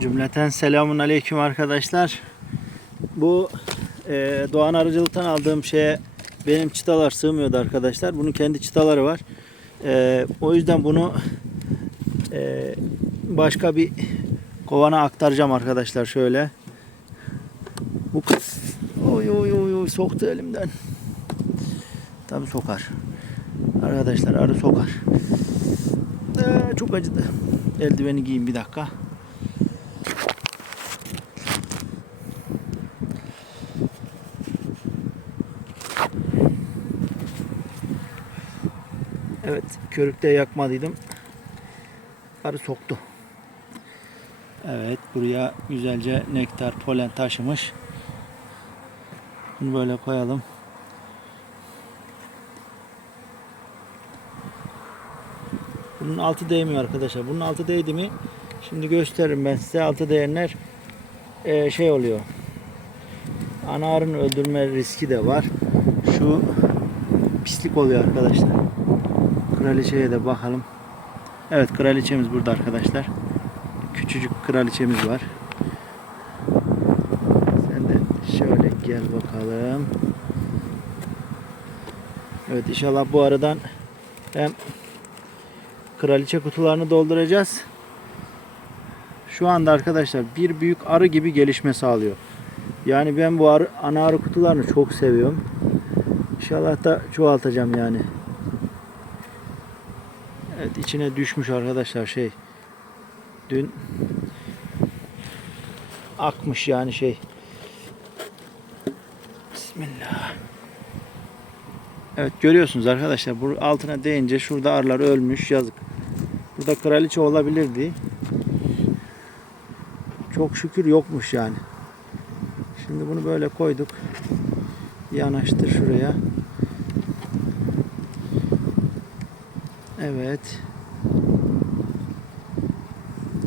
Cümleten selamun aleyküm arkadaşlar. Bu e, Doğan Arıcılık'tan aldığım şeye benim çıtalar sığmıyordu arkadaşlar. Bunun kendi çıtaları var. E, o yüzden bunu e, başka bir kovana aktaracağım arkadaşlar şöyle. Bu oy oy oy oy soktu elimden. Tabi sokar. Arkadaşlar arı sokar. Ee, çok acıdı. Eldiveni giyeyim bir dakika. Evet, körükte yakmadıydım. Arı soktu. Evet, buraya güzelce nektar, polen taşımış. Bunu böyle koyalım. Bunun altı değmiyor arkadaşlar. Bunun altı değdi mi? Şimdi gösteririm ben size. Altı değenler eee, şey oluyor. Ana arını öldürme riski de var. Şu pislik oluyor arkadaşlar. Kraliçeye de bakalım. Evet kraliçemiz burada arkadaşlar. Küçücük kraliçemiz var. Sen de şöyle gel bakalım. Evet inşallah bu aradan hem kraliçe kutularını dolduracağız. Şu anda arkadaşlar bir büyük arı gibi gelişme sağlıyor. Yani ben bu arı, ana arı kutularını çok seviyorum. İnşallah da çoğaltacağım yani. Evet içine düşmüş arkadaşlar şey. Dün akmış yani şey. Bismillah. Evet görüyorsunuz arkadaşlar bu altına değince şurada arılar ölmüş yazık. Burada kraliçe olabilirdi. Çok şükür yokmuş yani. Şimdi bunu böyle koyduk. Yanaştır şuraya. Evet.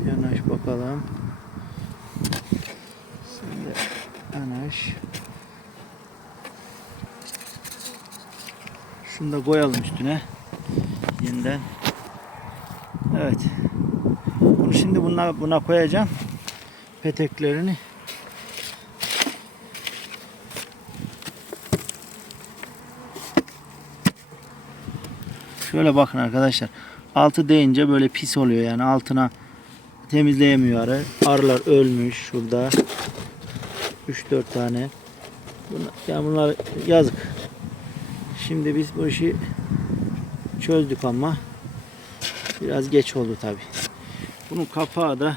Yanaş bakalım. Şimdi yanaş. Şunu da koyalım üstüne. Yeniden. Evet. Bunu şimdi buna, buna koyacağım. Peteklerini. Şöyle bakın arkadaşlar. Altı değince böyle pis oluyor yani altına temizleyemiyor arı. Arılar ölmüş şurada. 3-4 tane. Bunlar, yani bunlar yazık. Şimdi biz bu işi çözdük ama biraz geç oldu tabi. Bunun kapağı da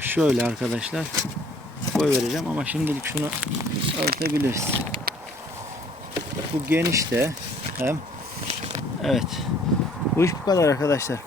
şöyle arkadaşlar koy vereceğim ama şimdilik şunu örtebiliriz. Bu geniş de hem evet bu iş bu kadar arkadaşlar.